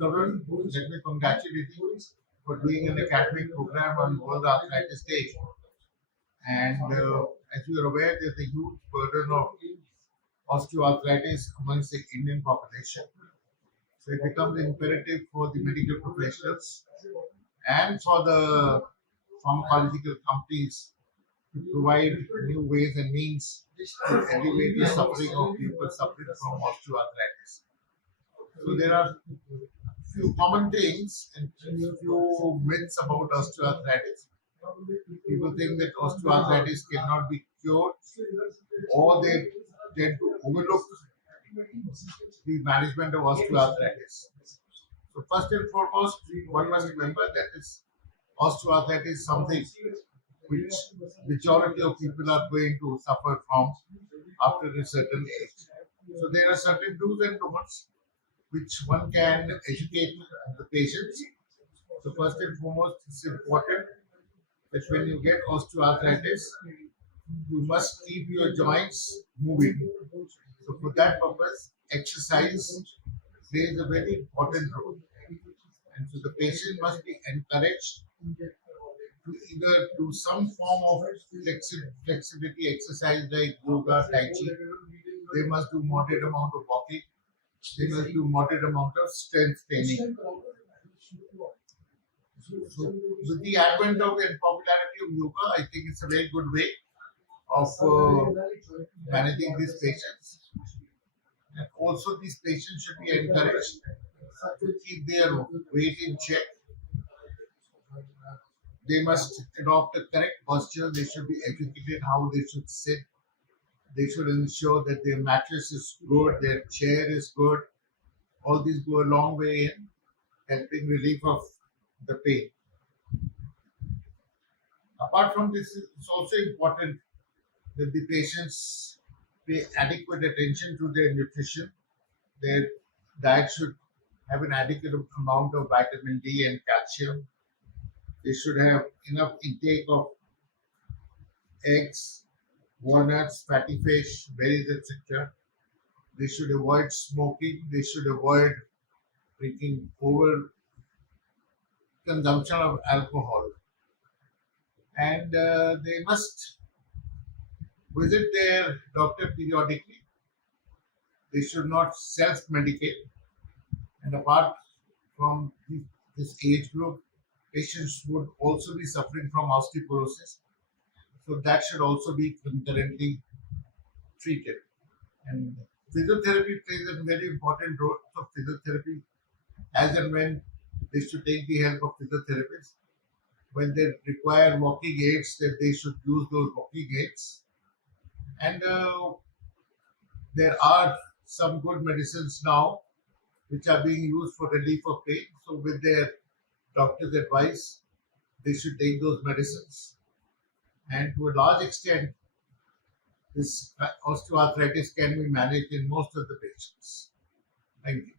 Tarun, let me congratulate you for doing an academic program on World Arthritis Day. And as you are aware, there's a huge burden of osteoarthritis amongst the Indian population. So it becomes imperative for the medical professionals and for the pharmacological companies to provide new ways and means to alleviate the suffering of people suffering from osteoarthritis. So there are few common things and few myths about osteoarthritis. People think that osteoarthritis cannot be cured, or they tend to overlook the management of osteoarthritis. So first and foremost, one must remember that this osteoarthritis is something which majority of people are going to suffer from after a certain age. So there are certain do's and don'ts which one can educate the patients. So first and foremost, it's important that when you get osteoarthritis, you must keep your joints moving. So for that purpose, exercise plays a very important role. And so the patient must be encouraged to either do some form of flexibility exercise like yoga, tai chi. They must do moderate amount of walking. They must do moderate amount of strength training. So with the advent of and popularity of yoga, I think it's a very good way of managing these patients. And also these patients should be encouraged to keep their weight in check. They must adopt a correct posture. They should be educated how they should sit. They should ensure that their mattress is good, their chair is good. All these go a long way in helping relief of the pain. Apart from this, it's also important that the patients pay adequate attention to their nutrition. Their diet should have an adequate amount of vitamin D and calcium. They should have enough intake of eggs, walnuts, fatty fish, berries, etc. They should avoid smoking. They should avoid drinking over consumption of alcohol. And they must visit their doctor periodically. They should not self-medicate. And apart from this age group, patients would also be suffering from osteoporosis. So that should also be concurrently treated. And physiotherapy plays a very important role. So physiotherapy, as and when they should take the help of physiotherapists. When they require walking aids, that they should use those walking aids. And there are some good medicines now which are being used for relief of pain. So with their doctor's advice, they should take those medicines. And to a large extent, this osteoarthritis can be managed in most of the patients. Thank you.